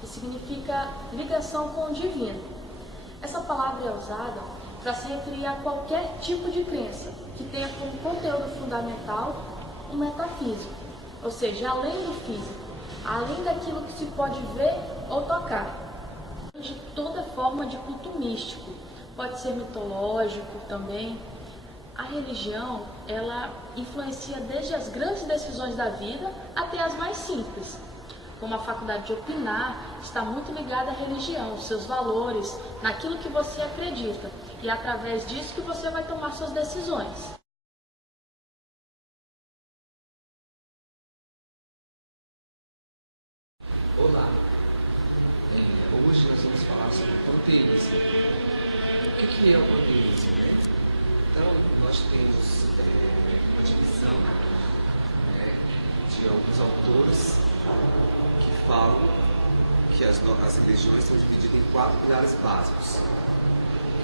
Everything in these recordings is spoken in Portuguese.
que significa ligação com o divino. Essa palavra é usada para se referir a qualquer tipo de crença que tenha como conteúdo fundamental o metafísico, ou seja, além do físico, além daquilo que se pode ver ou tocar. De toda forma de culto místico, pode ser mitológico também. A religião, ela influencia desde as grandes decisões da vida até as mais simples. Como a faculdade de opinar está muito ligada à religião, aos seus valores, naquilo que você acredita, e é através disso que você vai tomar suas decisões. Olá, hoje nós vamos falar sobre panteísmo. O que é o panteísmo, né? Então, nós temos uma divisão, de alguns autores que falam que as religiões estão divididas em 4 pilares básicos,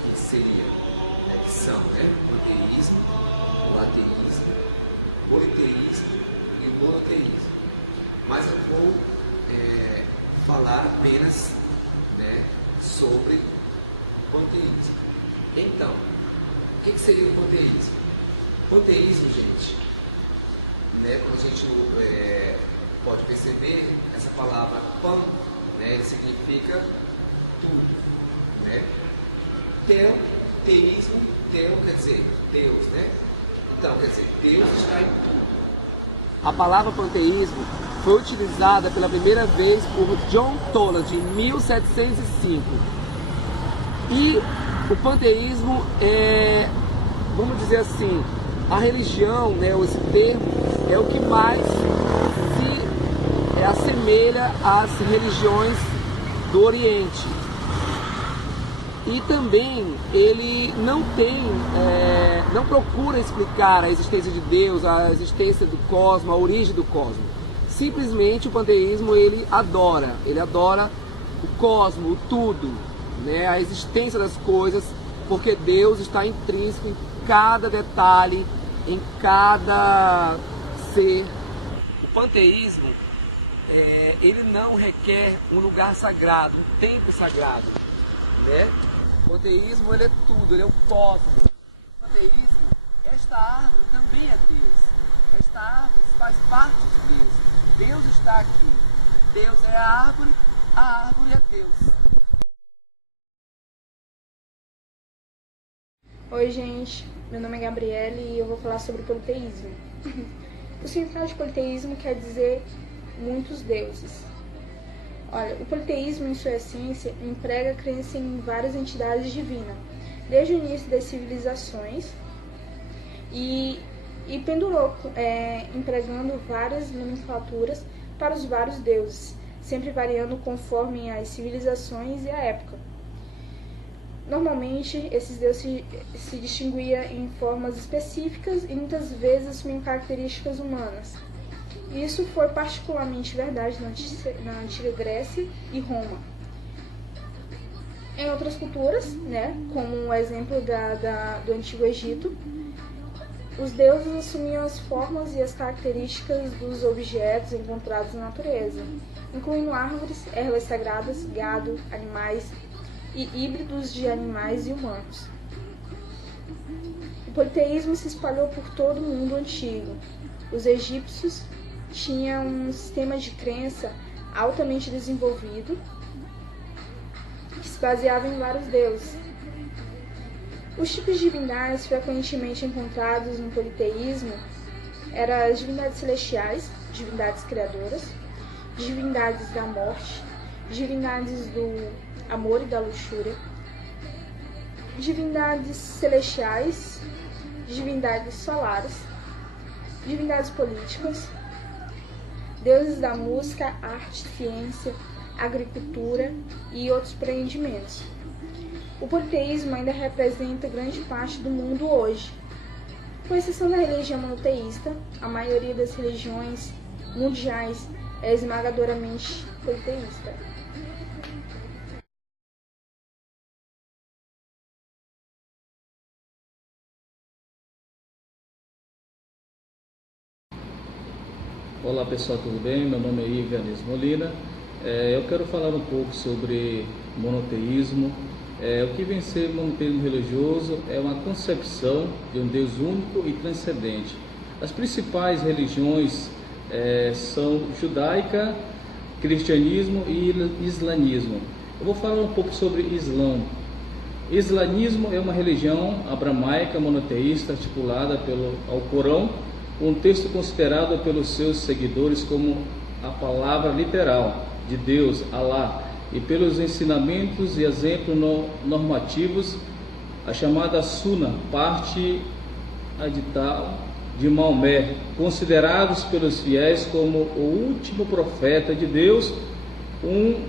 que seria, que são o panteísmo, o ateísmo, o politeísmo e o monoteísmo. Mas eu vou falar apenas sobre o panteísmo. Então, o que seria o panteísmo? O panteísmo, gente, como a gente pode perceber, essa palavra pan, significa tudo, teísmo, quer dizer Deus, Então, quer dizer, Deus está em tudo. A palavra panteísmo foi utilizada pela primeira vez por John Toland em 1705. E o panteísmo vamos dizer assim, a religião, esse termo, é o que mais se assemelha às religiões do Oriente. E também ele não procura explicar a existência de Deus, a existência do cosmos, a origem do cosmos. Simplesmente o panteísmo ele adora o cosmos, o tudo, a existência das coisas, porque Deus está intrínseco em cada detalhe, em cada ser. O panteísmo ele não requer um lugar sagrado, um tempo sagrado, O panteísmo ele é tudo, ele é o cosmos. O panteísmo, esta árvore também é Deus. Esta árvore faz parte de Deus. Deus está aqui. Deus é a árvore é Deus. Oi, gente. Meu nome é Gabriele e eu vou falar sobre politeísmo. O significado de politeísmo quer dizer muitos deuses. Olha, o politeísmo, em sua essência, emprega a crença em várias entidades divinas, desde o início das civilizações e pendurou, empregando várias nomenclaturas para os vários deuses, sempre variando conforme as civilizações e a época. Normalmente, esses deuses se distinguiam em formas específicas e muitas vezes assumiam características humanas. Isso foi particularmente verdade na antiga Grécia e Roma. Em outras culturas, como o exemplo do Antigo Egito, os deuses assumiam as formas e as características dos objetos encontrados na natureza, incluindo árvores, ervas sagradas, gado, animais e híbridos de animais e humanos. O politeísmo se espalhou por todo o mundo antigo. Os egípcios tinham um sistema de crença altamente desenvolvido que se baseava em vários deuses. Os tipos de divindades frequentemente encontrados no politeísmo eram as divindades celestiais, divindades criadoras, divindades da morte, divindades do amor e da luxúria, divindades celestiais, divindades solares, divindades políticas, deuses da música, arte, ciência, agricultura e outros empreendimentos. O politeísmo ainda representa grande parte do mundo hoje. Com exceção da religião monoteísta, a maioria das religiões mundiais é esmagadoramente politeísta. Olá pessoal, tudo bem? Meu nome é Ives Molina, Eu quero falar um pouco sobre monoteísmo. O que vem ser monoteísmo religioso é uma concepção de um Deus único e transcendente. As principais religiões são judaica, cristianismo e islamismo. Eu vou falar um pouco sobre Islã. Islamismo é uma religião abramaica monoteísta articulada pelo Alcorão, um texto considerado pelos seus seguidores como a palavra literal de Deus, Alá, e pelos ensinamentos e exemplos normativos, a chamada Sunna, parte adital de Maomé, considerados pelos fiéis como o último profeta de Deus. Um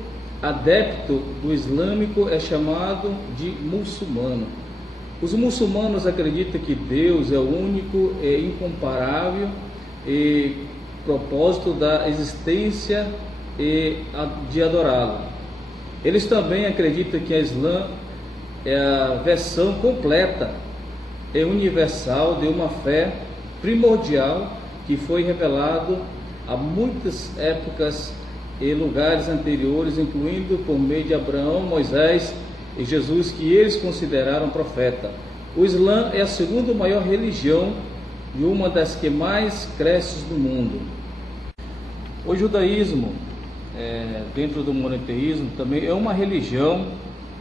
adepto do islâmico é chamado de muçulmano. Os muçulmanos acreditam que Deus é o único e incomparável e propósito da existência e de adorá-lo. Eles também acreditam que a Islã é a versão completa e universal de uma fé primordial que foi revelado a muitas épocas e lugares anteriores, incluindo por meio de Abraão, Moisés e Jesus, que eles consideraram profeta. O Islã é a segunda maior religião e uma das que mais cresce no mundo. O judaísmo, dentro do monoteísmo, também é uma religião,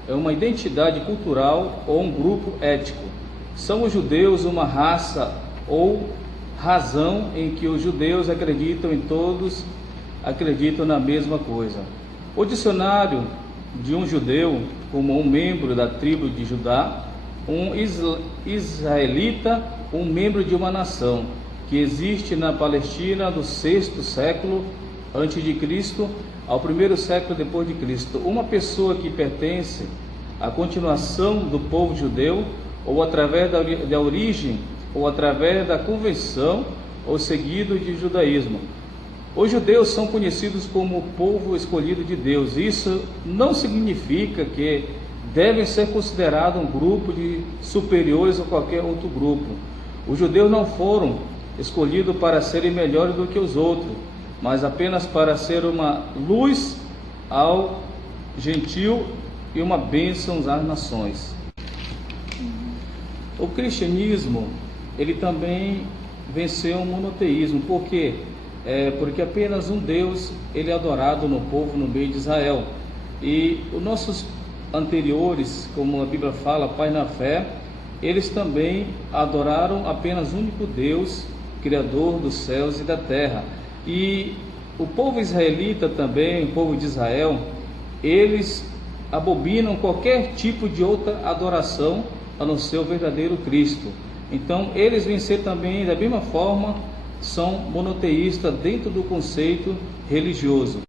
é uma identidade cultural ou um grupo étnico. São os judeus uma raça ou razão em que os judeus acreditam em todos, acreditam na mesma coisa. O dicionário de um judeu como um membro da tribo de Judá, um israelita, um membro de uma nação que existe na Palestina do 6º século a.C. ao 1º século depois de Cristo. Uma pessoa que pertence à continuação do povo judeu, ou através da origem, ou através da conversão, ou seguido de judaísmo. Os judeus são conhecidos como o povo escolhido de Deus. Isso não significa que devem ser considerados um grupo de superiores a qualquer outro grupo. Os judeus não foram escolhidos para serem melhores do que os outros, mas apenas para ser uma luz ao gentil e uma bênção às nações. O cristianismo, ele também venceu o monoteísmo. Por quê? Porque apenas um Deus ele é adorado no povo, no meio de Israel. E os nossos anteriores, como a Bíblia fala, pai na fé, eles também adoraram apenas um único Deus, Criador dos céus e da terra. E o povo israelita também, o povo de Israel, eles abominam qualquer tipo de outra adoração a não ser o verdadeiro Cristo. Então eles vêm ser também, da mesma forma, são monoteístas dentro do conceito religioso.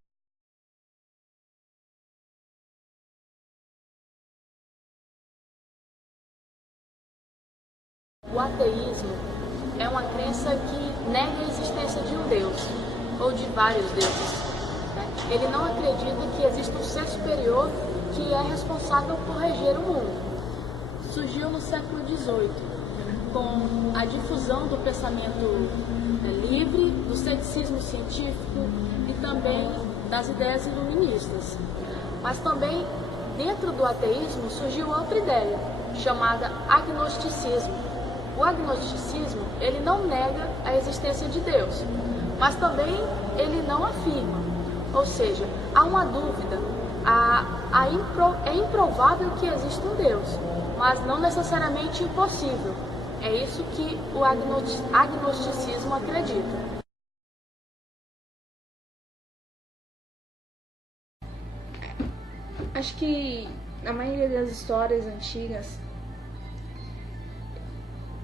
O ateísmo é uma crença que nega a existência de um Deus, ou de vários deuses. Ele não acredita que existe um ser superior que é responsável por reger o mundo. Surgiu no século XVIII, com a difusão do pensamento livre, do ceticismo científico e também das ideias iluministas. Mas também, dentro do ateísmo, surgiu outra ideia, chamada agnosticismo. O agnosticismo, ele não nega a existência de Deus, mas também ele não afirma. Ou seja, há uma dúvida, é improvável que exista um Deus, mas não necessariamente impossível. É isso que o agnosticismo acredita. Acho que na maioria das histórias antigas,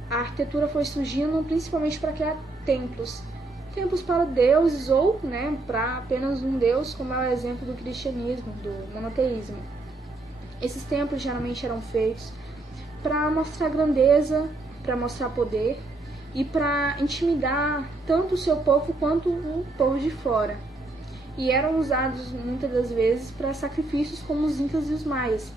a arquitetura foi surgindo principalmente para criar templos para deuses ou para apenas um deus, como é o exemplo do cristianismo, do monoteísmo. Esses templos geralmente eram feitos para mostrar grandeza, para mostrar poder e para intimidar tanto o seu povo quanto o povo de fora. E eram usados muitas das vezes para sacrifícios como os incas e os maias.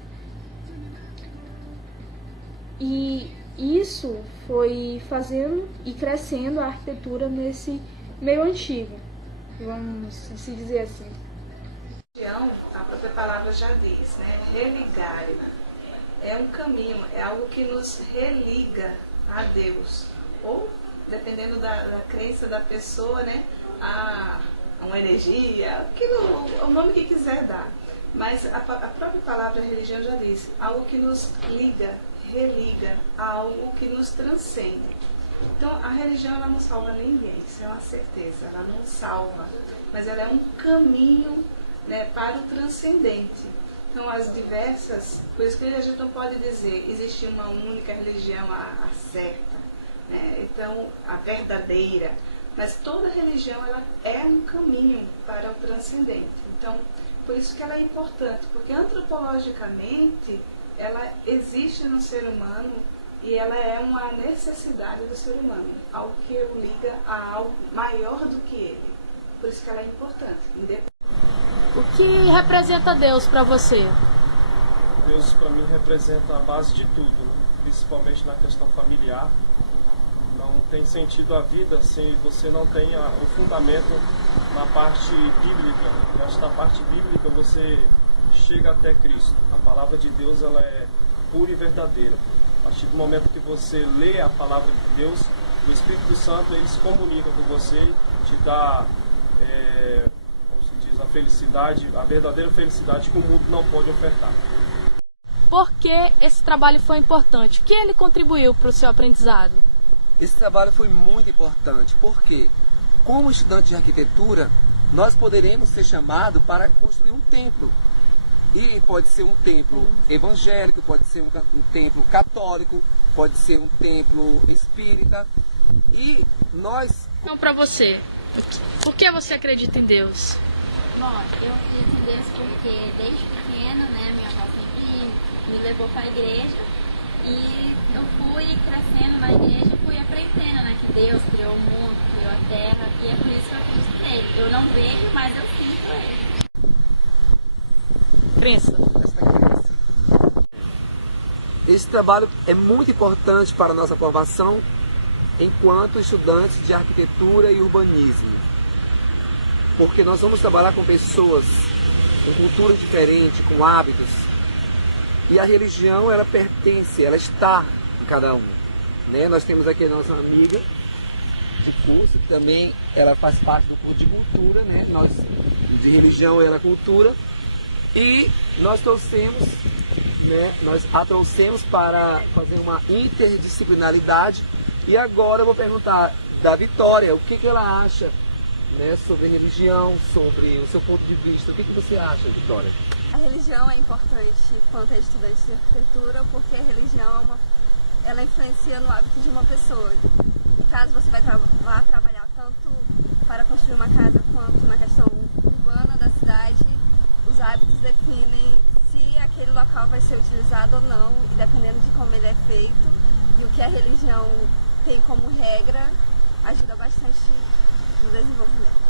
E isso foi fazendo e crescendo a arquitetura nesse meio antigo, vamos se dizer assim. A própria palavra já diz, né? Religar. É um caminho, é algo que nos religa a Deus. Ou, dependendo da crença da pessoa, né? A uma energia, o nome que quiser dar. Mas a própria palavra religião já diz, algo que nos liga, religa a algo que nos transcende. Então, a religião ela não salva ninguém, isso é uma certeza, ela não salva, mas ela é um caminho, né, para o transcendente. Então, as diversas, por isso que a gente não pode dizer, existe uma única religião, a certa, né? Então, a verdadeira, mas toda religião ela é um caminho para o transcendente. Então, por isso que ela é importante, porque antropologicamente ela existe no ser humano e ela é uma necessidade do ser humano, algo que o liga a algo maior do que ele. Por isso que ela é importante. O que representa Deus para você? Deus para mim representa a base de tudo, né? Principalmente na questão familiar. Não tem sentido a vida se você não tem o fundamento na parte bíblica. E esta parte bíblica você chega até Cristo. A palavra de Deus ela é pura e verdadeira. A partir do momento que você lê a palavra de Deus, o Espírito Santo ele se comunica com você, te dá, como se diz, a felicidade, a verdadeira felicidade que o mundo não pode ofertar. Por que esse trabalho foi importante? O que ele contribuiu para o seu aprendizado? Esse trabalho foi muito importante, porque como estudante de arquitetura, nós poderemos ser chamados para construir um templo. E pode ser um templo evangélico, pode ser um templo católico, pode ser um templo espírita. E nós... Então, para você, por que você acredita em Deus? Bom, eu acredito em Deus porque desde pequena, né, minha avó sempre me levou para a igreja. E eu fui crescendo na igreja e fui aprendendo, né, que Deus criou o mundo, criou a terra, e é por isso que eu acredito nele. Eu não vejo, mas eu sinto ele. Crença. Esse trabalho é muito importante para a nossa formação enquanto estudantes de arquitetura e urbanismo. Porque nós vamos trabalhar com pessoas com culturas diferentes, com hábitos. E a religião, ela pertence, ela está em cada um. Né? Nós temos aqui a nossa amiga de curso, que também ela faz parte do curso de cultura, né? Nós, de religião, ela é cultura. E nós trouxemos, né? Nós a trouxemos para fazer uma interdisciplinaridade. E agora eu vou perguntar da Vitória, o que ela acha, né, sobre religião, sobre o seu ponto de vista. O que você acha, Vitória? A religião é importante quanto a estudante de arquitetura, porque a religião ela influencia no hábito de uma pessoa. E caso você vá trabalhar tanto para construir uma casa quanto na questão urbana da cidade, os hábitos definem se aquele local vai ser utilizado ou não, e dependendo de como ele é feito e o que a religião tem como regra, ajuda bastante no desenvolvimento.